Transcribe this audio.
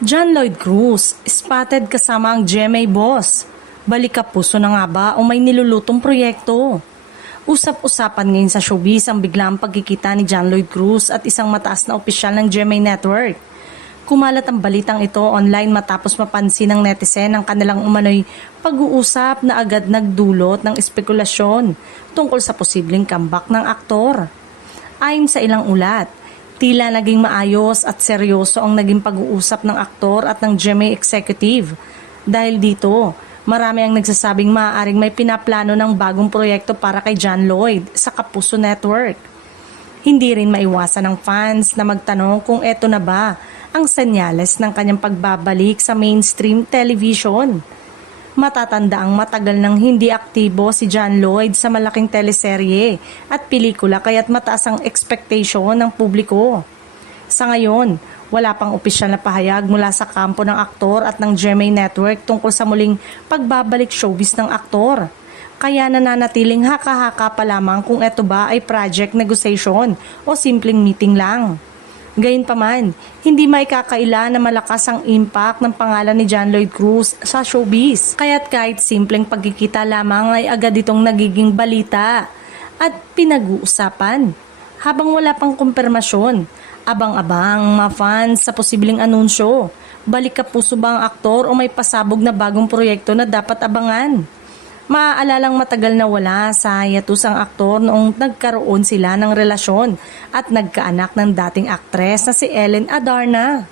John Lloyd Cruz, spotted kasama ang GMA boss. Balik kapuso na nga ba o may nilulutong proyekto? Usap-usapan ngayon sa showbiz ang biglang pagkikita ni John Lloyd Cruz at isang mataas na opisyal ng GMA Network. Kumalat ang balitang ito online matapos mapansin ng netizen ang kanilang umano'y pag-uusap na agad nagdulot ng espekulasyon tungkol sa posibleng comeback ng aktor. Ayon sa ilang ulat, tila naging maayos at seryoso ang naging pag-uusap ng aktor at ng GMA executive. Dahil dito, marami ang nagsasabing maaaring may pinaplano ng bagong proyekto para kay John Lloyd sa Kapuso Network. Hindi rin maiwasan ng fans na magtanong kung eto na ba ang senyales ng kanyang pagbabalik sa mainstream television. Matatanda ang matagal nang hindi aktibo si John Lloyd sa malaking teleserye at pelikula kaya't mataas ang expectation ng publiko. Sa ngayon, wala pang opisyal na pahayag mula sa kampo ng aktor at ng GMA Network tungkol sa muling pagbabalik showbiz ng aktor. Kaya nananatiling haka-haka pa lamang kung eto ba ay project negotiation o simpleng meeting lang. Gayunpaman, hindi maikakaila na malakas ang impact ng pangalan ni John Lloyd Cruz sa showbiz. Kaya't kahit simpleng pagkikita lamang ay agad itong nagiging balita at pinag-uusapan. Habang wala pang kumpirmasyon, abang-abang mga fans sa posibleng anunsyo. Balik kapuso ba ang aktor o may pasabog na bagong proyekto na dapat abangan? Maaalalang matagal na wala sa hiatus ang aktor noong nagkaroon sila ng relasyon at nagkaanak ng dating aktres na si Ellen Adarna.